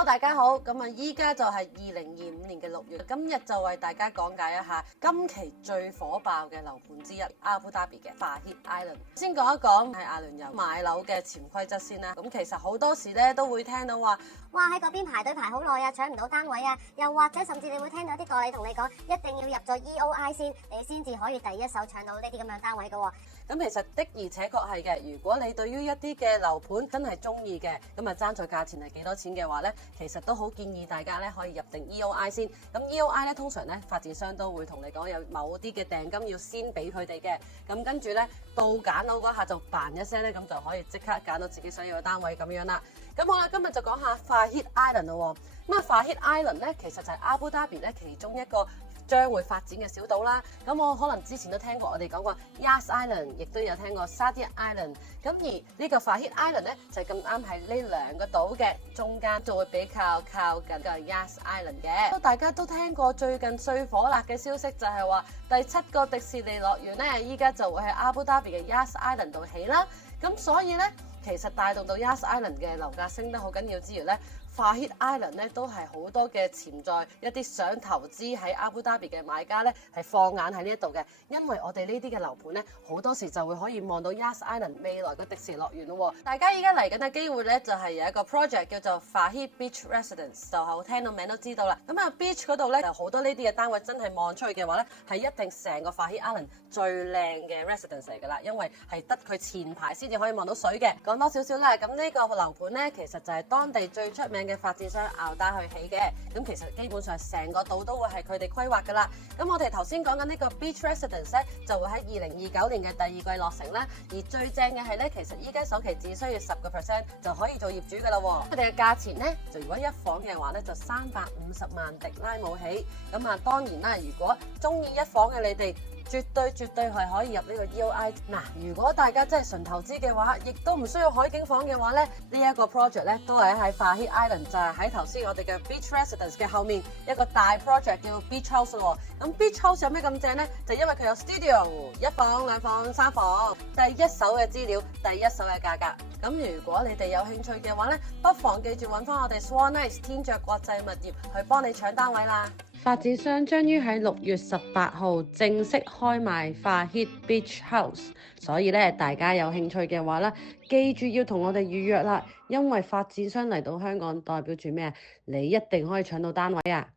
Hello， 大家好。咁啊，依家就係2025年嘅6月，今日就為大家講解一下今期最火爆嘅樓盤之一阿布達比嘅 Farhid Island。先講一講喺阿聯酋買樓嘅潛規則先啦。咁其實好多時咧都會聽到話，哇喺嗰邊排隊排好耐啊，搶唔到單位啊，又或者甚至你會聽到啲代理同你講，一定要入咗 EOI 先，你先至可以第一手搶到呢啲咁樣單位㗎喎。咁其實的而且確係嘅。如果你對於一啲嘅樓盤真係中意嘅，咁啊爭在價錢係幾多錢嘅話咧，其實都好建議大家咧可以入定 EOI 先。咁 EOI 咧通常咧發展商都會同你講有某啲嘅訂金要先俾佢哋嘅。咁跟住咧到揀樓嗰下就扮一聲咧，咁就可以即刻揀到自己想要嘅單位咁樣啦。咁好啦，今日就講下 Farhid Island 咯。咁啊 Farhid Island 咧其實就係阿布達比咧其中一個將會發展嘅小島啦，咁我可能之前都聽過，我哋講過 Yas Island， 亦都有聽過 Saadiyat Island。咁而呢個 Farhid Island 咧就咁啱喺呢兩個島嘅中間，就會比較靠近個 Yas Island 嘅。大家都聽過最近最火辣嘅消息就係話第7個迪士尼樂園咧，依家就會喺阿布達比嘅 Yas Island 度起啦。咁所以咧，其實帶動到 Yas Island 嘅樓價升得好緊要之餘咧，Farhid Island 咧都係好多嘅潛在一啲想投資喺阿布達比嘅買家咧係放眼喺呢一度嘅，因為我哋呢啲嘅樓盤咧好多時就會可以望到 Yas Island 未來嘅迪士尼樂園咯。大家依家嚟緊嘅機會咧就係有一個 project 叫做 Farhid Beach Residence， 就係聽到名都知道啦。咁啊 beach 嗰度咧就好多呢啲嘅單位，真係望出去嘅話咧係一定成個 Farhid Island 最靚嘅 residence 嚟㗎啦，因為係得佢前排先至可以望到水嘅。講多少少啦，咁呢個樓盤咧其實就係當地最出名嘅發展商敖達去起嘅，咁其實基本上成個島都會係佢哋規劃噶啦。咁我哋頭先講緊呢個 Beach Residence 咧，就會喺2029年嘅第2季落成啦。而最正嘅係咧，其實依家首期只需要10% 就可以做業主噶啦。佢哋嘅價錢咧，就如果一房嘅話咧，就350萬迪拉姆起。咁啊，當然啦，如果中意一房嘅你哋，絕對係可以入呢個 EOI。嗱，如果大家真係純投資嘅話，亦都唔需要海景房嘅話咧，呢一個 project 咧都係喺 Farhid Island， 就係喺頭先我哋嘅 Beach Residence 嘅後面一個大 project 叫 Beach House 咯。咁 Beach House 有咩咁正咧？就因為佢有 studio， 1房、2房、3房，第一手嘅資料，第一手嘅價格。咁如果你哋有興趣嘅話咧，不妨記住揾翻我哋 Swan Ice 天爵國際物業去幫你搶單位啦。發展商將於喺6月18號正式開賣 Farhid Beach House， 所以咧大家有興趣嘅話咧，記住要同我哋預約啦，因為發展商嚟到香港代表住咩？你一定可以搶到單位啊！